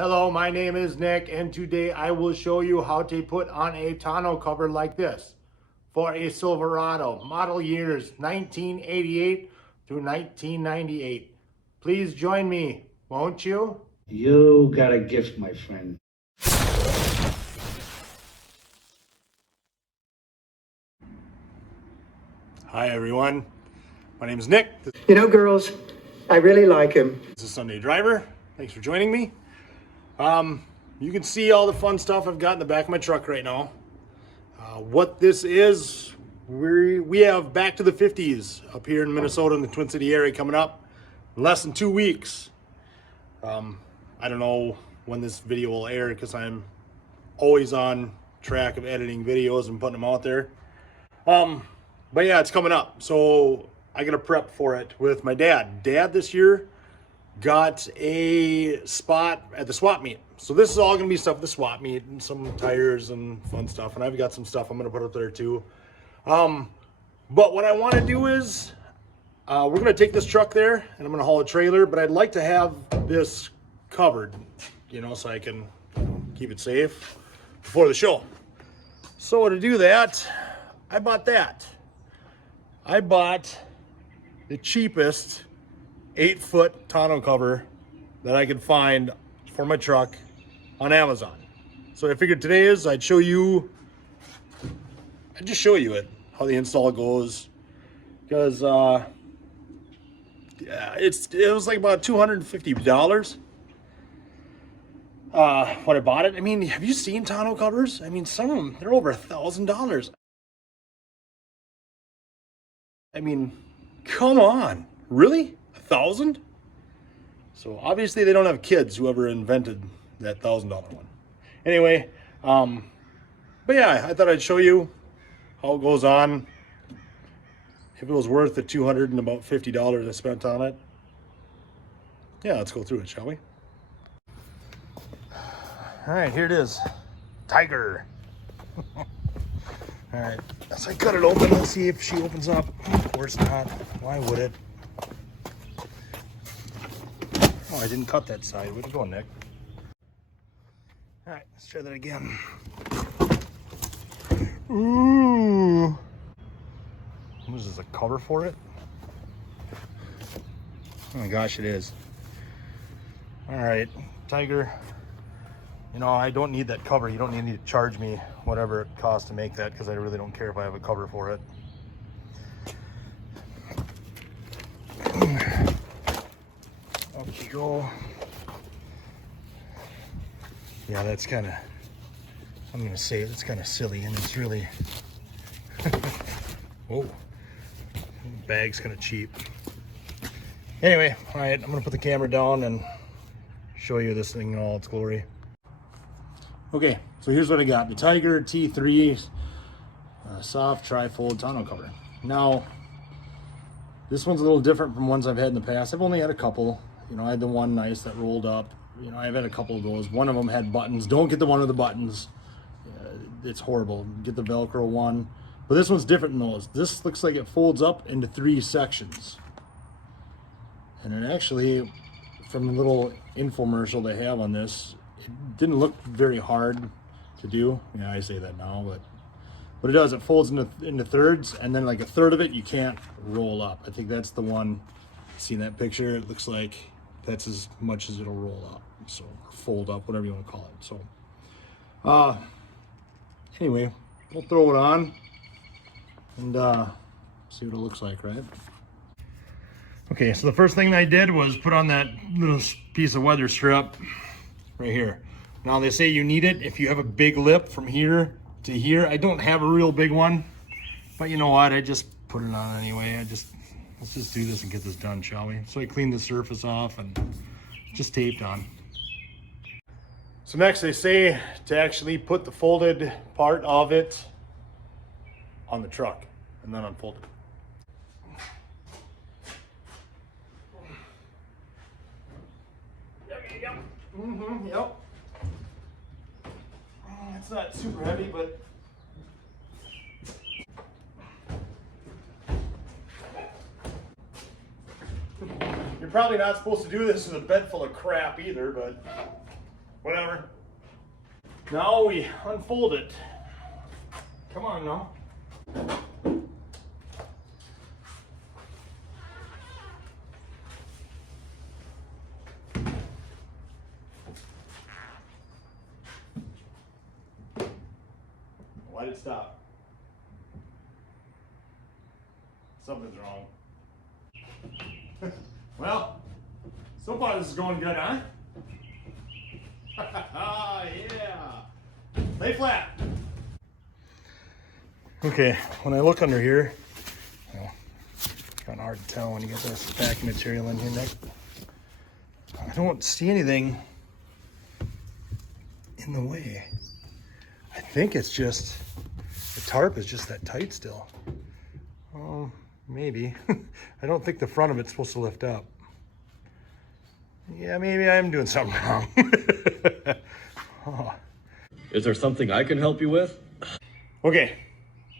Hello, my name is Nick, and today I will show you how to put on a tonneau cover like this for a Silverado, model years 1988 through 1998. Please join me, won't you? You got a gift, my friend. Hi everyone, my name is Nick. You know, girls, I really like him. This is Sunday Driver. Thanks for joining me. You can see all the fun stuff I've got in the back of my truck right now. What this is, we have Back to the 50s up here in Minnesota in the Twin City area coming up in less than 2 weeks. I don't know when this video will air because I'm always on track of editing videos and putting them out there. But yeah, it's coming up, so I gotta prep for it with my dad. Dad this year got a spot at the swap meet. So this is all gonna be stuff at the swap meet and some tires and fun stuff. And I've got some stuff I'm gonna put up there too. But what I wanna do is, we're gonna take this truck there and I'm gonna haul a trailer, but I'd like to have this covered, you know, so I can keep it safe before the show. So to do that, I bought that. I bought the cheapest 8-foot tonneau cover that I could find for my truck on Amazon. So I figured today I'd just show you it, how the install goes, because yeah, it was like about $250 when I bought it. I mean, have you seen tonneau covers? I mean, some of them, they're over $1,000. I mean, come on, really? 1,000? So obviously they don't have kids, whoever invented that $1,000 one. Anyway, but yeah, I thought I'd show you how it goes on. If it was worth the $250 I spent on it. Yeah, let's go through it, shall we? All right, here it is. Tiger. All right, so I cut it open. Let's see if she opens up. Of course not. Why would it? Oh, I didn't cut that side. Where'd it go, Nick? All right, let's try that again. Ooh. What is this, a cover for it? Oh my gosh, it is. All right, Tiger. You know, I don't need that cover. You don't need to charge me whatever it costs to make that, because I really don't care if I have a cover for it. Up you go. Yeah, that's kind of, I'm going to say it's kind of silly, and it's really, whoa, bag's kind of cheap. Anyway, all right, I'm going to put the camera down and show you this thing in all its glory. Okay, so here's what I got. The Tiger T3 soft tri-fold tonneau cover. Now, this one's a little different from ones I've had in the past. I've only had a couple. You know, I had the one nice that rolled up. You know, I've had a couple of those. One of them had buttons. Don't get the one with the buttons. It's horrible. Get the Velcro one. But this one's different than those. This looks like it folds up into 3 sections. And it actually, from the little infomercial they have on this, it didn't look very hard to do. Yeah, I say that now, but it does. It folds into thirds, and then like a third of it you can't roll up. I think that's the one. Seen that picture? It looks like that's as much as it'll roll up, so, or fold up, whatever you want to call it. So, anyway, we'll throw it on and see what it looks like, right? Okay, so the first thing I did was put on that little piece of weather strip right here. Now they say you need it if you have a big lip from here to here. I don't have a real big one, but you know what? I just put it on anyway. Let's just do this and get this done, shall we? So I cleaned the surface off and just taped on. So next they say to actually put the folded part of it on the truck and then unfold it. Yep. Yep. It's not super heavy, but you're probably not supposed to do this with a bed full of crap either, but whatever. Now we unfold it. Come on now. Why did it stop? Something's wrong. Well, so far this is going good, huh? Yeah. Lay flat. Okay, when I look under here, well, it's kind of hard to tell when you get this packing material in here, Nick. I don't see anything in the way. I think it's just, the tarp is just that tight still. Oh, maybe. I don't think the front of it's supposed to lift up. Yeah, maybe I'm doing something wrong. Oh. Is there something I can help you with? Okay,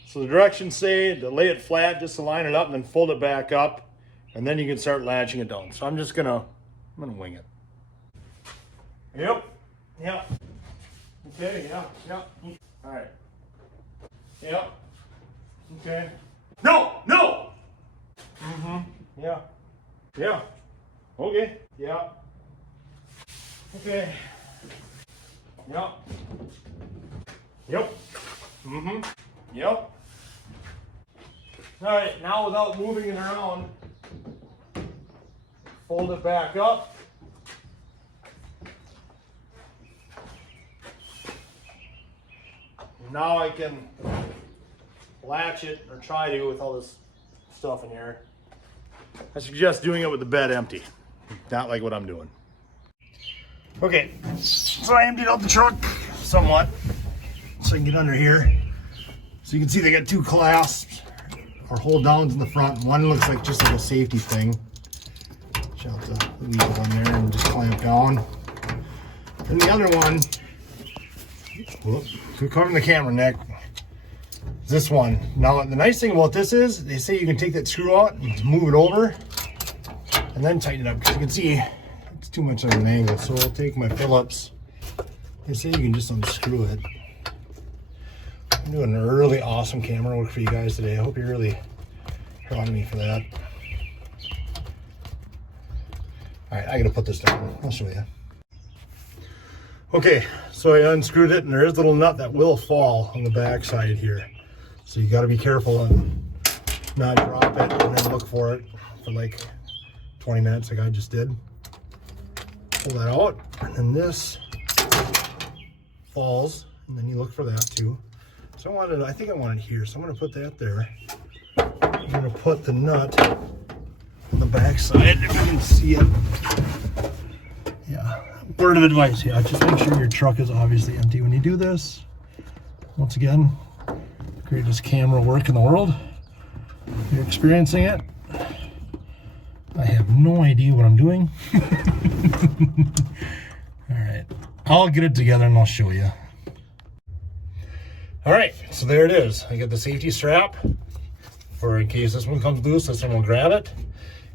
so the directions say to lay it flat, just to line it up and then fold it back up, and then you can start latching it down. So I'm gonna wing it. Yep. Okay, yeah. All right. Yep. Okay. No! Yeah. Okay. Yeah. Okay. Yep. Yep. All right, now without moving it around, fold it back up. Now I can latch it, or try to, with all this stuff in here. I suggest doing it with the bed empty, not like what I'm doing. Okay, so I emptied out the truck somewhat, so I can get under here. So you can see they got two clasps, or hold downs in the front. One looks like just like a safety thing. Shove the wheel on there and just clamp down. And the other one, whoops, we're covering the camera, Nick. This one. Now the nice thing about this is, they say you can take that screw out and move it over, and then tighten it up. Because you can see it's too much of an angle. So I'll take my Phillips. They say you can just unscrew it. I'm doing a really awesome camera work for you guys today. I hope you're really proud of me for that. All right, I gotta put this down. I'll show you. Okay, so I unscrewed it, and there is a little nut that will fall on the back side here. So you got to be careful and not drop it, and then look for it for like 20 minutes like I just did. Pull that out, and then this falls, and then you look for that too. So I think I want it here, so I'm going to put that there. I'm going to put the nut on the back side, if you can see it. Yeah, word of advice, yeah, just make sure your truck is obviously empty when you do this. Once again, greatest camera work in the world. You're experiencing it. I have no idea what I'm doing. All right, I'll get it together and I'll show you. All right, so there it is. I got the safety strap for in case this one comes loose, this one will grab it.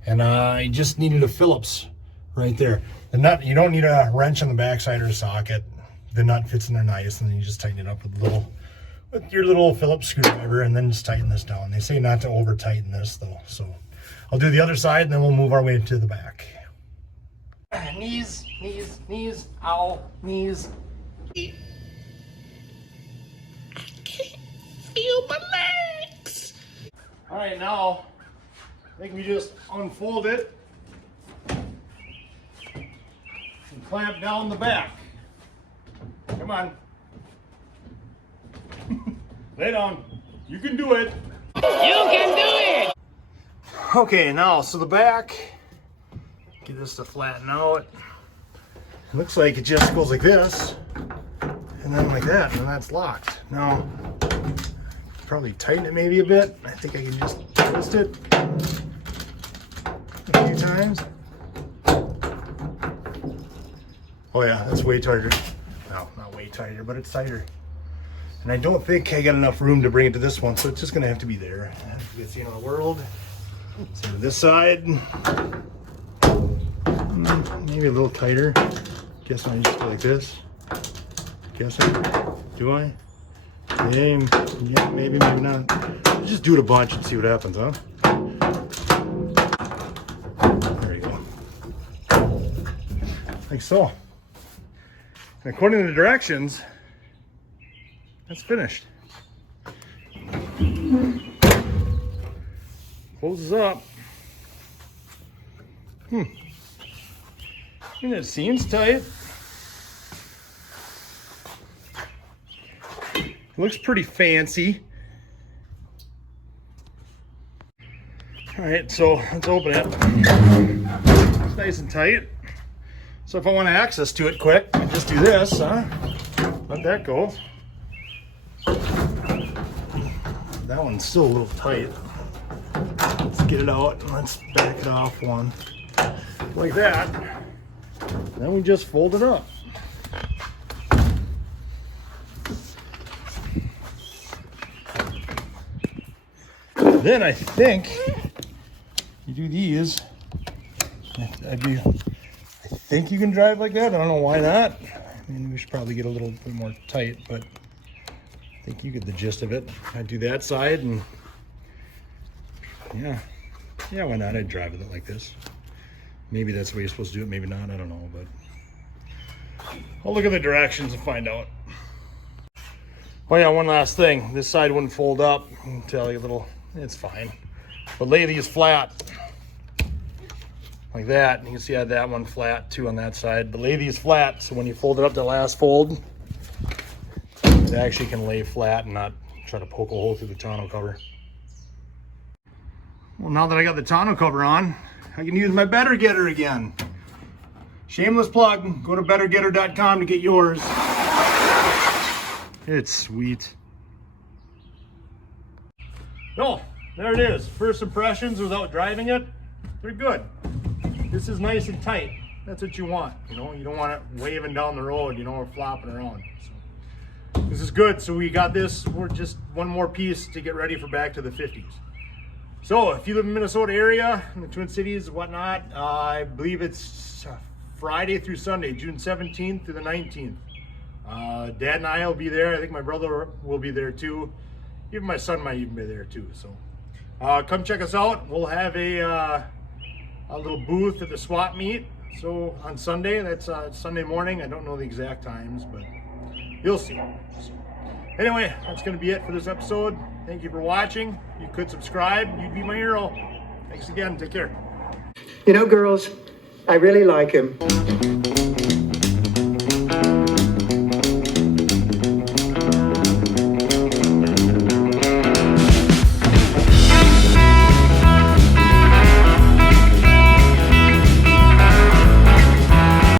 And I just needed a Phillips right there. The nut, you don't need a wrench on the backside or a socket. The nut fits in there nice, and then you just tighten it up with your little Phillips screwdriver, and then just tighten this down. They say not to over tighten this though, so I'll do the other side, and then we'll move our way to the back. Knees, ow, knees. I can't feel my legs. All right, now I think we just unfold it and clamp down the back. Come on. Lay down. You can do it. You can do it. Okay, now, so the back, get this to flatten out. It looks like it just goes like this, and then like that, and that's locked. Now, probably tighten it maybe a bit. I think I can just twist it a few times. Oh yeah, that's way tighter. No, not way tighter, but it's tighter. And I don't think I got enough room to bring it to this one, so it's just gonna have to be there. It's the end of the world. So this side, maybe a little tighter. Guessing I just go like this. Guessing. Do I? Yeah, maybe not. Just do it a bunch and see what happens, huh? There you go. Like so. And according to the directions, that's finished. Closes up. And it seems tight. Looks pretty fancy. All right, so let's open it. It's nice and tight. So if I want access to it quick, I just do this, huh? Let that go. That one's still a little tight. Let's get it out and let's back it off one. Like that. Then we just fold it up. Then I think you do these. I think you can drive like that. I don't know why not. I mean, we should probably get a little bit more tight, but I think you get the gist of it. I do that side, and yeah, why not? I'd drive with it like this. Maybe that's the way you're supposed to do it. Maybe not. I don't know, but I'll look at the directions and find out. Oh yeah, one last thing. This side wouldn't fold up. I'll tell you a little. It's fine. But lay these flat. Like that. And you can see I had that one flat too on that side. But lay these flat so when you fold it up the last fold, it actually can lay flat and not try to poke a hole through the tonneau cover. Well, now that I got the tonneau cover on, I can use my Better Getter again. Shameless plug. Go to bettergetter.com to get yours. It's sweet. Oh, there it is. First impressions without driving it, they're good. This is nice and tight. That's what you want. You know, you don't want it waving down the road, you know, or flopping around. So this is good. So we got this. We're just one more piece to get ready for back to the 50s. So if you live in the Minnesota area, in the Twin Cities, whatnot, I believe it's Friday through Sunday, June 17th through the 19th. Dad and I will be there. I think my brother will be there too. Even my son might even be there too. So come check us out. We'll have a little booth at the swap meet. So on Sunday, that's Sunday morning. I don't know the exact times, but you'll see. So, anyway, that's going to be it for this episode. Thank you for watching. You could subscribe. You'd be my hero. Thanks again. Take care. You know, girls, I really like him.